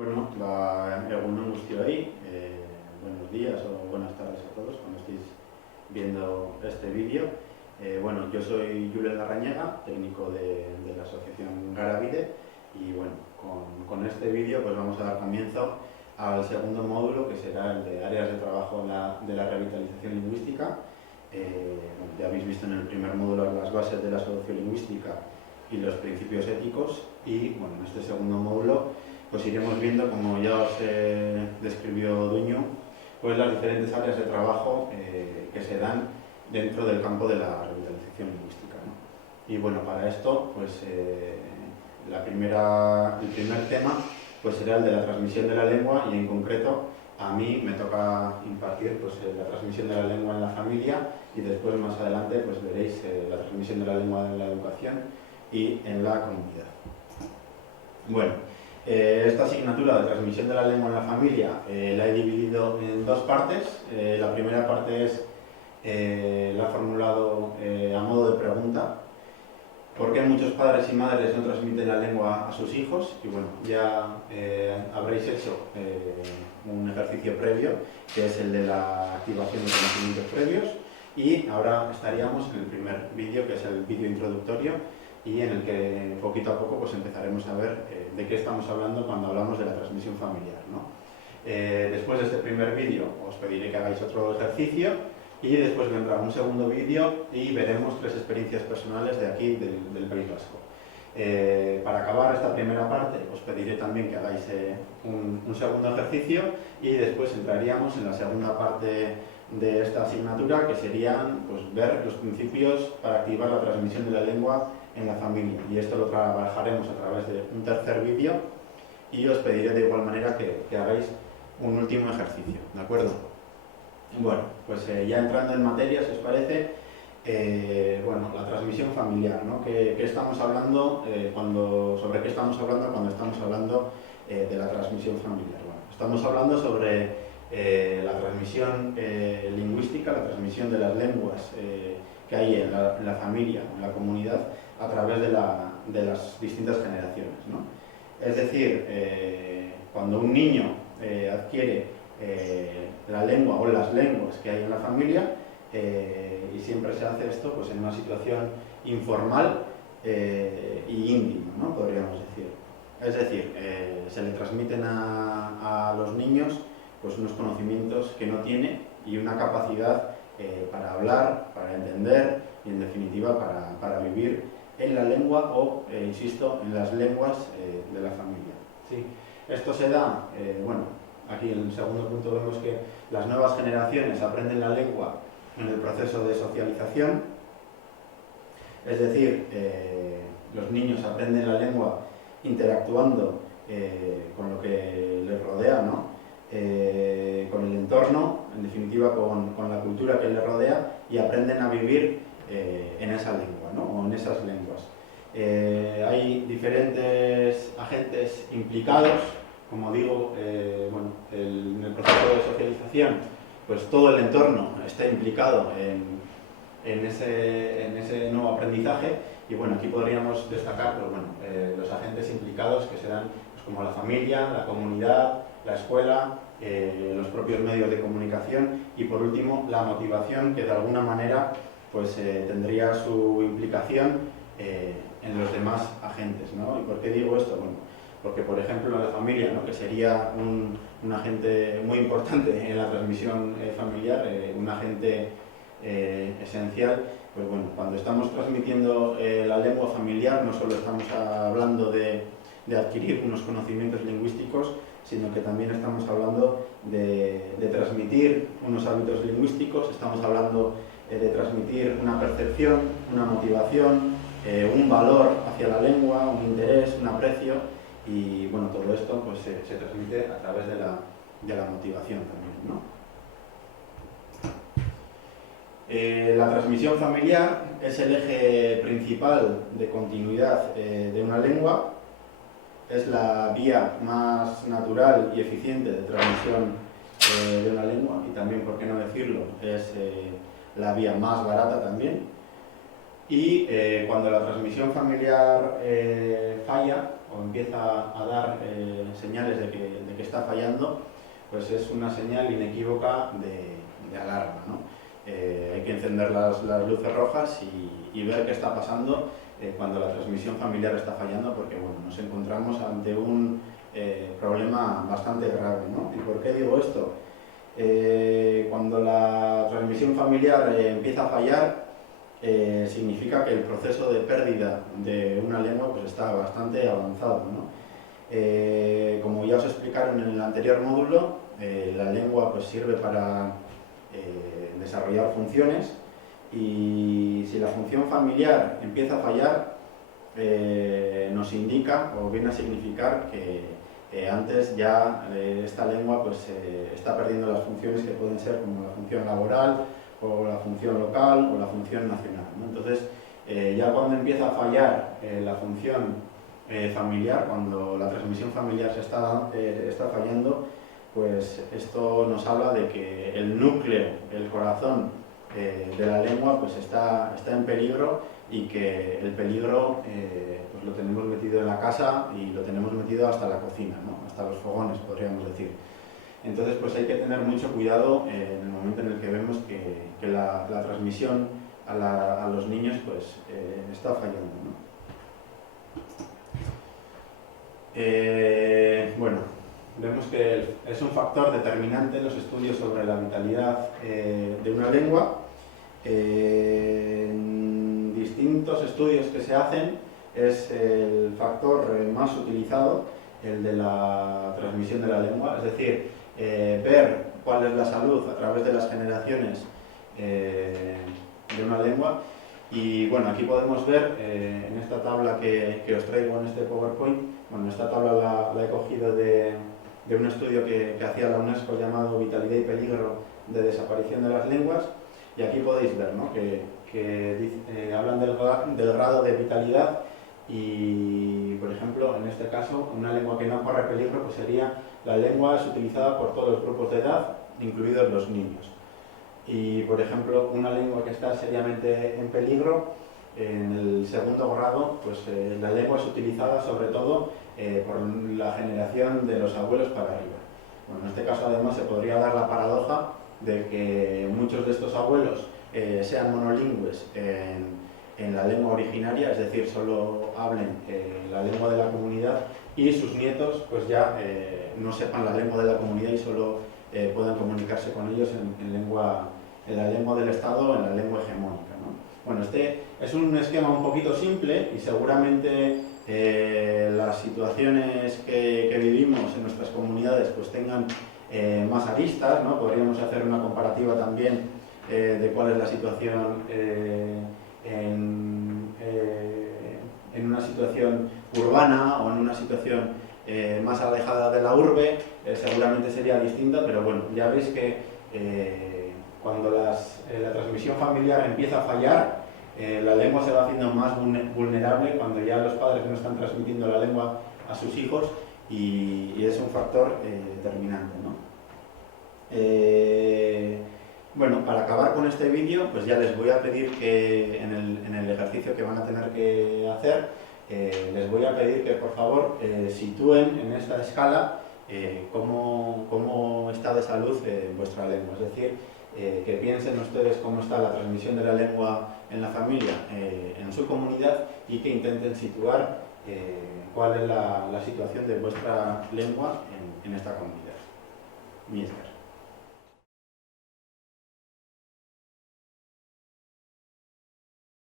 Bueno, egun guztioi, buenos días o buenas tardes a todos cuando estéis viendo este vídeo. Bueno, yo soy Julen Larrañaga, técnico de la asociación Garabide, y bueno, con este vídeo pues vamos a dar comienzo al segundo módulo, que será el de áreas de trabajo de la revitalización lingüística. Bueno, ya habéis visto en el primer módulo las bases de la sociolingüística y los principios éticos, y bueno, en este segundo módulo pues iremos viendo, como ya os describió Duño, pues las diferentes áreas de trabajo que se dan dentro del campo de la revitalización lingüística, ¿no? Y bueno, para esto, pues el primer tema pues será el de la transmisión de la lengua, y en concreto a mí me toca impartir pues, la transmisión de la lengua en la familia, y después más adelante pues veréis la transmisión de la lengua en la educación y en la comunidad. Bueno, esta asignatura de transmisión de la lengua en la familia la he dividido en dos partes. La primera parte la he formulado a modo de pregunta: ¿por qué muchos padres y madres no transmiten la lengua a sus hijos? Y bueno, ya habréis hecho un ejercicio previo, que es el de la activación de conocimientos previos, y ahora estaríamos en el primer vídeo, que es el vídeo introductorio, y en el que poquito a poco pues empezaremos a ver de qué estamos hablando cuando hablamos de la transmisión familiar, ¿no? Después de este primer vídeo os pediré que hagáis otro ejercicio, y después vendrá un segundo vídeo y veremos 3 experiencias personales de aquí, del País Vasco. Para acabar esta primera parte os pediré también que hagáis un segundo ejercicio, y después entraríamos en la segunda parte de esta asignatura, que serían pues, ver los principios para activar la transmisión de la lengua en la familia, y esto lo trabajaremos a través de un tercer vídeo, y os pediré de igual manera que hagáis un último ejercicio, ¿de acuerdo? Bueno, pues ya entrando en materia, si os parece, bueno, la transmisión familiar, ¿no? ¿Qué estamos hablando sobre qué estamos hablando cuando estamos hablando de la transmisión familiar? Bueno, estamos hablando sobre la transmisión lingüística, la transmisión de las lenguas que hay en la familia, en la comunidad, a través de las distintas generaciones, ¿no? Es decir, cuando un niño adquiere la lengua o las lenguas que hay en la familia, y siempre se hace esto pues, en una situación informal y íntima, ¿no? Podríamos decir. Es decir, se le transmiten a los niños pues, unos conocimientos que no tiene, y una capacidad para hablar, para entender, y en definitiva para vivir en la lengua o, insisto, en las lenguas de la familia. ¿Sí? Esto se da, bueno, aquí en el segundo punto vemos que las nuevas generaciones aprenden la lengua en el proceso de socialización, es decir, los niños aprenden la lengua interactuando con lo que les rodea, ¿no? Con el entorno, en definitiva con la cultura que les rodea, y aprenden a vivir en esa lengua, ¿no? O en esas lenguas. Hay diferentes agentes implicados, como digo, bueno, en el proceso de socialización, pues todo el entorno está implicado en ese nuevo aprendizaje, y bueno, aquí podríamos destacar pues, bueno, los agentes implicados, que serán pues, como la familia, la comunidad, la escuela, los propios medios de comunicación, y por último la motivación, que de alguna manera pues, tendría su implicación en los demás agentes, ¿no? ¿Y por qué digo esto? Bueno, porque por ejemplo la familia, ¿no? Que sería un agente muy importante en la transmisión familiar, un agente esencial, pues bueno, cuando estamos transmitiendo la lengua familiar no solo estamos hablando de adquirir unos conocimientos lingüísticos, sino que también estamos hablando de transmitir unos hábitos lingüísticos, estamos hablando de transmitir una percepción, una motivación, un valor hacia la lengua, un interés, un aprecio, y bueno, todo esto pues, se transmite a través de la motivación también, ¿no? La transmisión familiar es el eje principal de continuidad de una lengua, es la vía más natural y eficiente de transmisión de una lengua, y también, por qué no decirlo, es la vía más barata también. y cuando la transmisión familiar falla o empieza a dar señales de que está fallando, pues es una señal inequívoca de alarma, ¿no? Hay que encender las luces rojas y ver qué está pasando cuando la transmisión familiar está fallando, porque bueno, nos encontramos ante un problema bastante grave, ¿no? ¿Y por qué digo esto? Cuando la transmisión familiar empieza a fallar, significa que el proceso de pérdida de una lengua pues está bastante avanzado, ¿no? Como ya os explicaron en el anterior módulo, la lengua pues sirve para desarrollar funciones, y si la función familiar empieza a fallar, nos indica o viene a significar que antes ya esta lengua pues, está perdiendo las funciones que pueden ser como la función laboral o la función local o la función nacional, ¿no? Entonces, ya cuando empieza a fallar la función familiar, cuando la transmisión familiar se está fallando, pues esto nos habla de que el núcleo, el corazón de la lengua pues está en peligro, y que el peligro pues lo tenemos metido en la casa y lo tenemos metido hasta la cocina, ¿no? Hasta los fogones, podríamos decir. Entonces pues hay que tener mucho cuidado en el momento en el que vemos que la transmisión a los niños pues está fallando, ¿no? Bueno, vemos que es un factor determinante en los estudios sobre la vitalidad de una lengua. En distintos estudios que se hacen es el factor más utilizado, el de la transmisión de la lengua, es decir, ver cuál es la salud a través de las generaciones de una lengua. Y bueno, aquí podemos ver en esta tabla que os traigo en este PowerPoint, bueno, esta tabla la he cogido de un estudio que hacía la UNESCO llamado Vitalidad y Peligro de Desaparición de las Lenguas, y aquí podéis ver, ¿no?, que hablan del grado de vitalidad, y por ejemplo, en este caso, una lengua que no corre peligro pues sería la lengua es utilizada por todos los grupos de edad, incluidos los niños. Y por ejemplo, una lengua que está seriamente en peligro, en el segundo grado, pues la lengua es utilizada sobre todo por la generación de los abuelos para arriba. Bueno, en este caso además se podría dar la paradoja de que muchos de estos abuelos sean monolingües en la lengua originaria, es decir, solo hablen la lengua de la comunidad, y sus nietos pues ya no sepan la lengua de la comunidad y solo puedan comunicarse con ellos en la lengua del Estado o en la lengua hegemónica, ¿no? Bueno, este es un esquema un poquito simple, y seguramente las situaciones que vivimos en nuestras comunidades pues tengan más aristas, ¿no? Podríamos hacer una comparativa también de cuál es la situación en una situación urbana o en una situación más alejada de la urbe. Seguramente sería distinta, pero bueno, ya veis que cuando la transmisión familiar empieza a fallar, la lengua se va haciendo más vulnerable cuando ya los padres no están transmitiendo la lengua a sus hijos, y es un factor determinante, ¿no? Bueno, para acabar con este vídeo, pues ya les voy a pedir que en el ejercicio que van a tener que hacer, les voy a pedir que por favor sitúen en esta escala cómo está de salud vuestra lengua, es decir, que piensen ustedes cómo está la transmisión de la lengua en la familia, en su comunidad, y que intenten situar cuál es la situación de vuestra lengua en esta comunidad. Mientras.